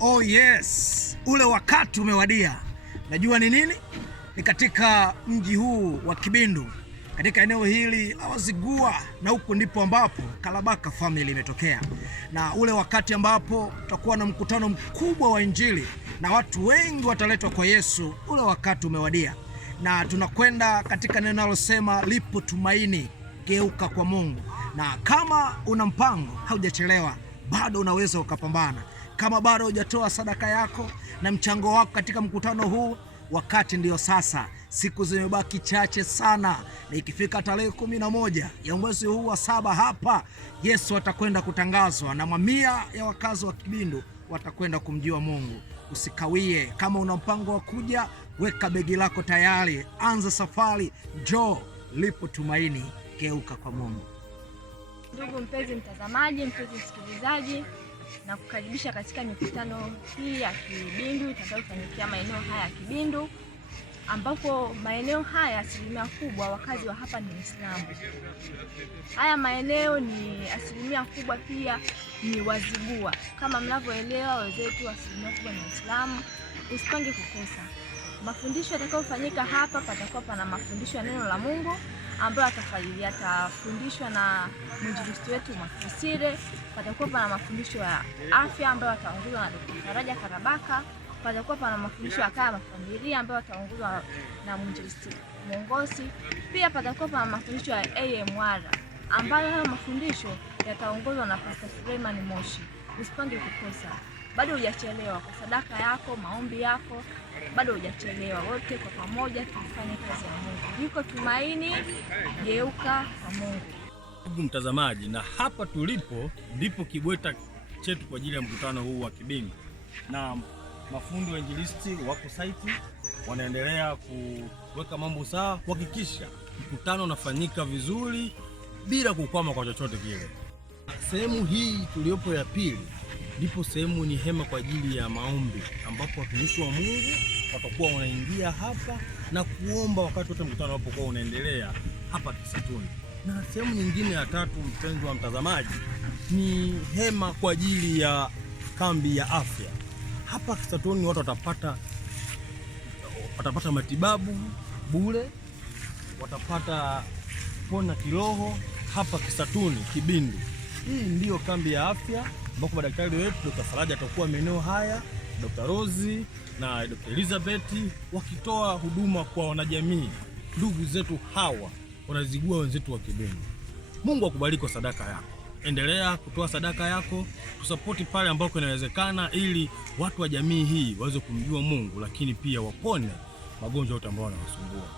Oh yes, ule wakati umewadia. Najua ni nini? Ni katika mji huu wa Kibindu, katika eneo hili la Wazigua, na huko ndipo ambapo Kalabaka family imetokea. Na ule wakati ambapo tutakuwa na mkutano mkubwa wa Injili na watu wengi wataletwa kwa Yesu, ule wakati umewadia. Na tunakwenda katika neno linalosema lipo tumaini, geuka kwa Mungu. Na kama una mpango, haujachelewa, bado unaweza ukapambana. Kama bado hujatoa sadaka yako na mchango wako katika mkutano huu, wakati ndio sasa. Siku zimebaki chache sana, na ikifika tarehe 11 ya mwezi huu wa 7 hapa Yesu atakwenda kutangazwa na mamia ya wakazi wa Kibindu watakwenda kumjua Mungu. Usikawie. Kama una mpango wa kuja, weka begi lako tayari, anza safari, njoo, lipo tumaini, geuka kwa Mungu. Ndugu mpenzi mtazamaji, mpenzi msikilizaji, na kukaribisha katika mikutano hii ya Kibindu itakayofanyikia maeneo haya ya Kibindu, ambapo maeneo haya asilimia kubwa wakazi wa hapa ni Waislamu. Haya maeneo ni asilimia kubwa pia ni Wazigua. Kama mnavyoelewa, wenzetu asilimia kubwa ni Waislamu. Usipange kukosa mafundisho yatakayofanyika hapa. Patakuwa pana mafundisho ya neno la Mungu ambayo yatafundishwa na mwinjilisti wetu Mwakisire. Patakuwa pana mafundisho ya afya ambayo yataongozwa na Dr. Faraja Karabaka. Patakuwa pana mafundisho ya kaya mafamilia ambayo yataongozwa na mwinjilisti Mongosi. Pia patakuwa pana mafundisho ya AMR ambayo hayo mafundisho yataongozwa na Pastor Suleiman Moshi. Usipange kukosa. Bado hujachelewa kwa sadaka yako, maombi yako, bado hujachelewa. Wote kwa pamoja tufanye kazi ya Mungu. Liko tumaini, geuka kwa Mungu. Ndugu mtazamaji, na hapa tulipo ndipo kibweta chetu kwa ajili ya mkutano huu wa Kibindu, na mafundi wa injilisti wako site wanaendelea kuweka mambo sawa, kuhakikisha mkutano unafanyika vizuri bila kukwama kwa chochote kile. Sehemu hii tuliyopo ya pili ndipo sehemu ni hema kwa ajili ya maombi, ambapo watumishi wa Mungu watakuwa wanaingia hapa na kuomba wakati wote mkutano unapokuwa unaendelea hapa Kisatuni. Na sehemu nyingine ya tatu, mpenzi wa mtazamaji, ni hema kwa ajili ya kambi ya afya. Hapa Kisatuni watu watapata matibabu bure, watapata pona kiroho hapa Kisatuni Kibindu. Hii ndiyo kambi ya afya ambako madaktari wetu Dr. Faraja atakuwa maeneo haya, Dr. Rozi na Dr. Elizabeth wakitoa huduma kwa wanajamii, ndugu zetu hawa Wanazigua wenzetu wa Kibindu. Mungu akubariki kwa sadaka yako. Endelea kutoa sadaka yako, tusapoti pale ambako inawezekana, ili watu wa jamii hii waweze kumjua Mungu, lakini pia wapone magonjwa yote ambayo yanawasumbua.